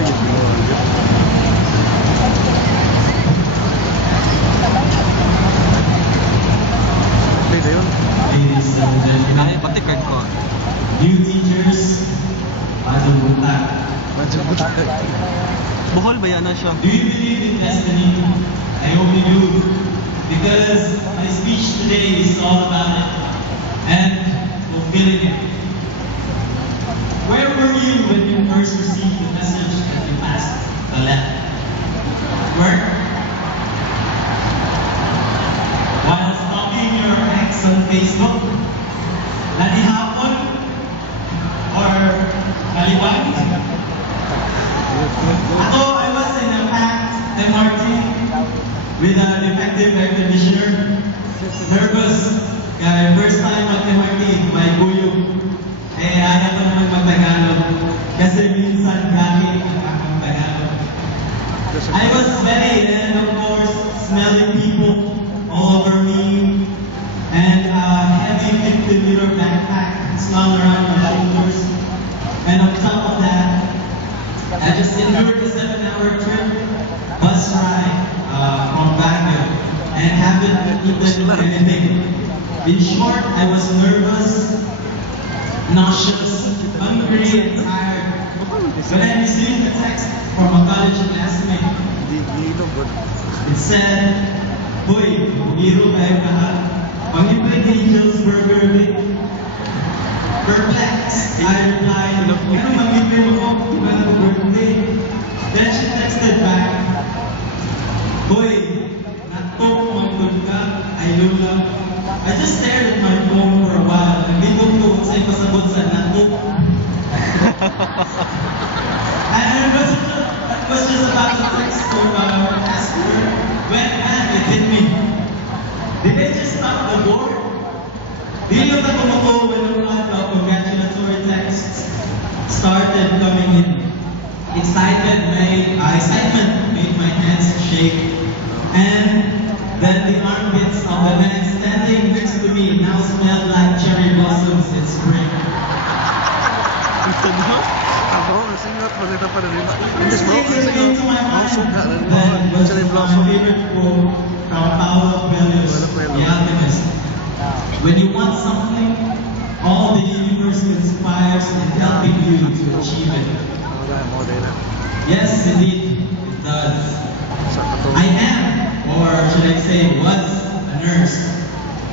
Ladies and gentlemen, Pati card ko. new teachers, Bajong Buntag. Bohol ba yan na siya? Do you believe in destiny? I hope you do. Because my speech today is all about it and fulfilling it. Where were you when you first received the message that you passed the letter? Where? While stalking your ex on Facebook? Lagi hapon? Or kaliwan? Ako, I was in a packed MRT with a defective air conditioner. Nervous. Kaya first time mag-MRT, may buyog. Eh, ayaw ko naman mag-Tagalog. Kasi minsan gamit ang akong Tagalog. I was sweaty and of course, smelling people all over me. And a heavy 50-liter backpack slung around my shoulders. And on top of that, I just endured a 7-hour trip, bus ride from Baguio, and haven't eaten anything. In short, I was nervous, nauseous, hungry, and tired. When I received a text from a college classmate, it said, "Hoy, bugiro kayo lahat. Pangipay kay Angel's Burger Week." Perplexed, I replied, "Ano mag-ipin mo ko kung ano birthday?" Then she texted back, "Hoy, natok mangkod ka, I love." I just stared at my phone for a while. Nagbibog ko sa ipasabot sa natok. And I was just about to text her, ask her, when it hit me. Did they just stop the door? Dili ka kumuko when a flood of congratulatory texts started coming in. Excitement made my hands shake. And then the armpits of the man standing next to me now smelled like cherry blossoms in spring. First thing that came to my mind then was my favorite quote from Paulo Coelho's The Alchemist. When you want something, all the universe conspires in helping you to achieve it. Yes, indeed, it does. I am, or should I say was, a nurse.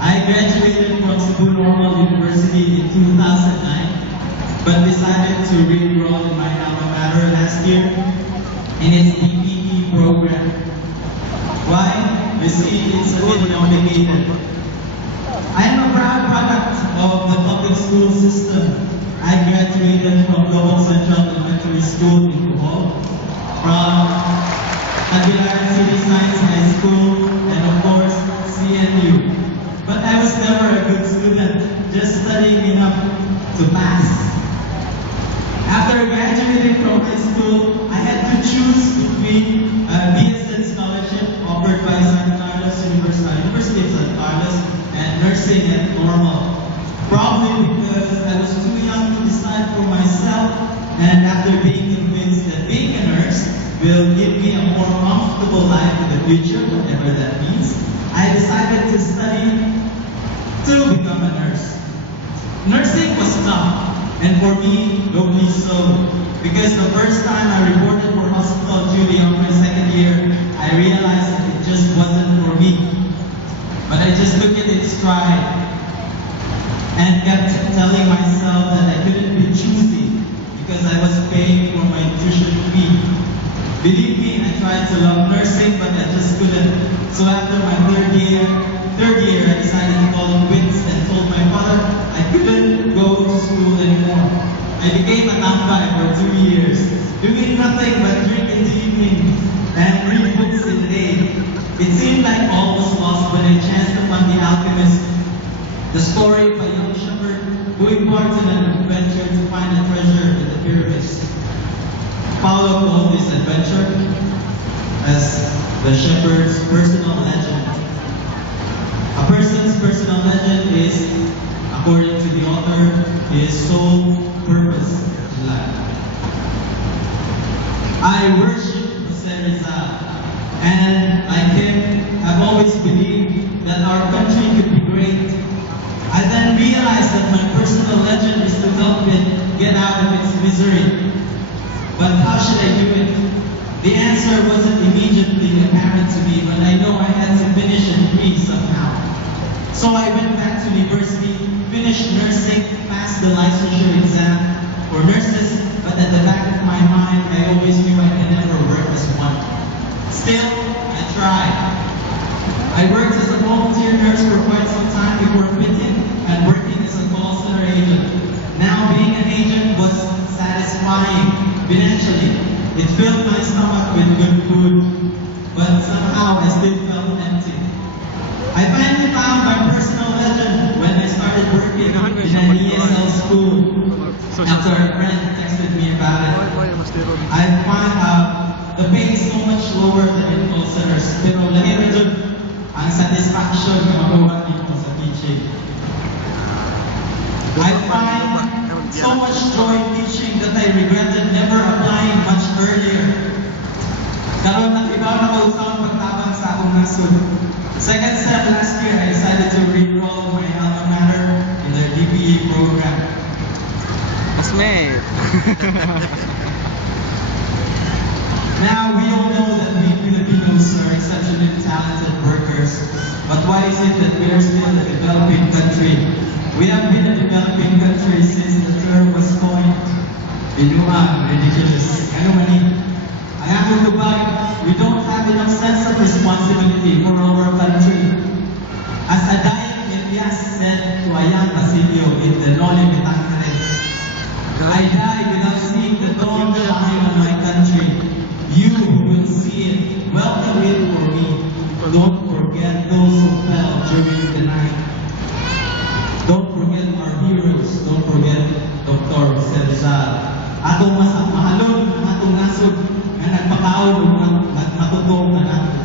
I graduated from Cebu Normal University in 2009, but decided to re-enroll in my alma mater last year in its DPE program. Why? You see, it's a bit complicated. I am a proud product of the public school system. I graduated from Global Central Elementary School in Bohol, from Aguilar City Science High School, and of course, CNU. But I was never a good student, just studying enough to pass. After graduating from high school, I had to choose between a BSN scholarship offered by University of San Carlos and nursing at Normal. Probably because I was too young to decide for myself, and after being convinced that being a nurse will give me a more comfortable life in the future, whatever that means, I decided to study to become a nurse. Nursing was tough, and for me, doubly so, because the first time I reported for hospital duty on my second year, I realized that it just wasn't for me. But I just took it in stride and kept telling myself that I couldn't be choosy because I was paying for my tuition fee. Believe me, I tried to love nursing, but I just couldn't. So after my third year, I decided to call it quits and told my father I couldn't go to school anymore. I became a tambay for 2 years, doing nothing but drink in the evening and read books in the day. It seemed like all was lost when I chanced upon The Alchemist, the story of a young shepherd who embarks on an adventure to find a treasure in the pyramids. Paulo called this adventure as the shepherd's personal legend. A person's personal legend is, according to the author, his sole purpose in life. I worship Jose Rizal, and like him, I've always believed that our country could be great. I then realized that my personal legend is to help it get out of its misery. But how should I do it? The answer wasn't immediately apparent to me, but I know I had to finish a degree somehow. So I went back to university, finished nursing, passed the licensure exam for nurses, but at the back of my mind, I always knew I could never work as one. Still, I tried. I worked as a volunteer nurse for quite some time before quitting and working as a call center agent. Now, being an agent was satisfying financially. It filled my stomach with good food, but somehow I still felt empty. I finally found my personal legend when I started working in an ESL school after a friend texted me about it. I found out the pay is so much lower than in call centers, pero lahi rin dun ang satisfaction na makuha dito sa teaching. I find so much joy teaching that I regretted never applying much earlier. Karon nakibaw na ko sa pagtabang sa akong nasod. Second step last year, I decided to re-enroll my alma mater in their DPE program. Asme. Now, we all know that we Filipinos are exceptionally talented workers, but why is it that we are still a developing country? We have been a developing country since the term was coined. Binuang, ridiculous. Ano mani? Ang akong tubag, we don't have enough sense of responsibility for our country. As Adayang Elias said to Ayang Basilio in the Noli Me Tangere, I die without seeing the dawn shine on my country. You who will see it, welcome it for me. Don't forget those who fell during the night. Don't forget our heroes. Don't forget Dr. Jose Rizal. Atong mahalon ang atong nasod nga nagpakaon ng matutong na nato.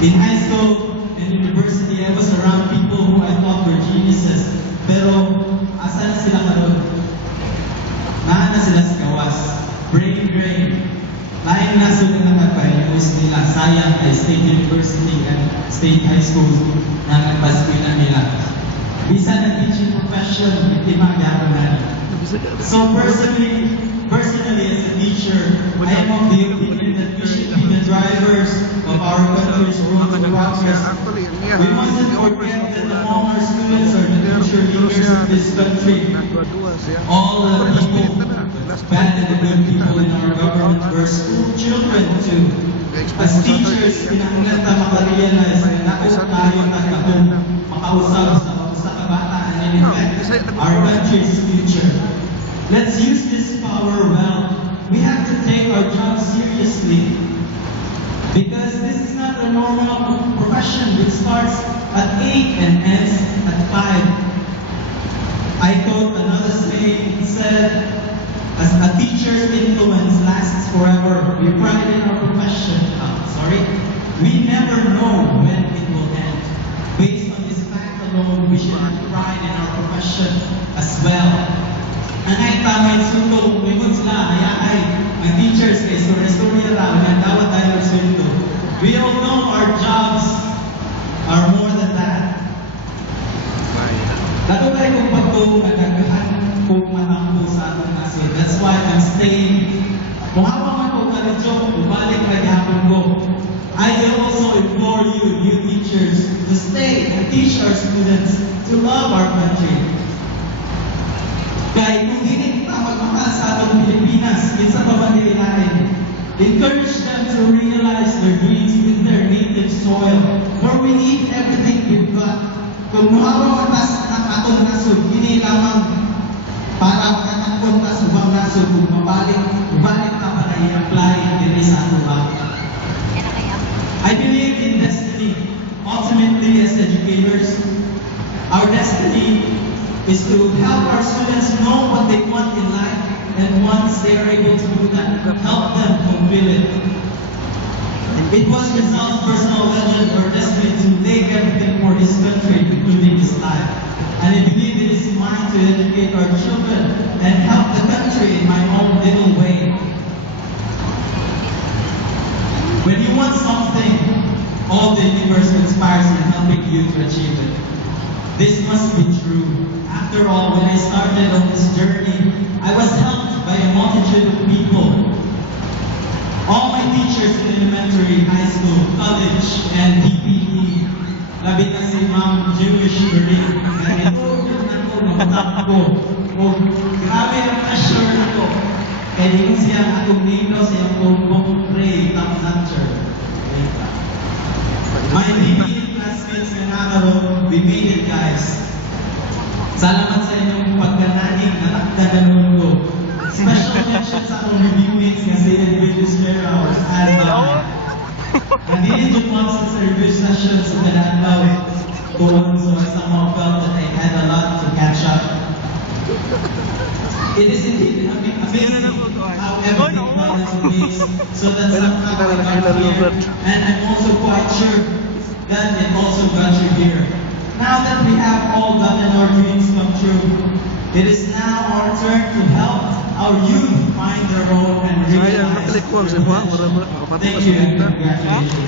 In high school and university, I was around people who I thought were geniuses. Pero asa na sila karon? Naan na sila sa gawas. Brain drain. Lain nasod na nagpa-use nila. Sayang kay State University and State High School na nagpaskwila nila. Bisa na teaching profession, itimang gano'n na. So personally as a teacher, I am of the opinion that we should be the drivers of our country's road to progress. We mustn't forget that among our students are the future leaders of this country. All the people, bad and the good people in our government were school children too. As teachers, kinahanglan ta makarealize na nakuha tayo nagkatong makausap sa kabata and in effect our country's future. Let's use this power well. We have to take our job seriously because this is not a normal profession which starts at 8 and ends at 5. I quote another saying, it said, as a teacher's influence lasts forever. We pride in our profession. We never know when it will end. Based on this fact alone, we should have pride in our profession as well. Ang ay tamay sundo, mingon sila, hayay, ang teachers kay story raw, na dawat tayo sundo. We all know our jobs are more than that. Katulad kong pagkumadagahan kung manampo sa atong nasod. That's why I'm staying. Kung habang man kong karidyo, ubalik na gihapon ko. I also implore you, new teachers, to stay and teach our students to love our country. Kaya kung hindi kita magmahal sa atong Pilipinas, kinsa pa man nililain, encourage them to realize their dreams in their native soil, where we need everything we've got. Kung muhabang matas ng atong nasod, hindi lamang para makakakon ta sa ubang nasod, kung mabalik na para i-apply diri sa atong bakit. I believe in destiny. Ultimately, as educators, our destiny is to help our students know what they want in life, and once they are able to do that, help them fulfill it. It was Rizal's personal legend or destiny to make everything for his country, including his life. And I believe it is mine to educate our children and help the country in my own little way. want something, all the universe conspires in helping you to achieve it. This must be true. After all, when I started on this journey, I was helped by a multitude of people. All my teachers in elementary, high school, college, and PPE, labi na si Ma'am Jewish Marie, ganito yun ako, natakbo. O, grabe ang assure ko. Kaya di ko siya akong nilo sa iyong kumbong pray, top notcher. My PPE classmates nga nakaroon, we made it, guys. Salamat sa inyong pagkananing, nalakdagan ko. Special mention sa akong reviewings nga si Edwidus Merrows and nandito yung mga sa service sessions sa Canadao doon, so I somehow felt that I had a lot to catch up. It is indeed amazing how everything fell into place so that somehow I got here, and I'm also quite sure that it also got you here. Now that we have all gotten our dreams come true, it is now our turn to help our youth find their own and realize their potential. Thank you and congratulations.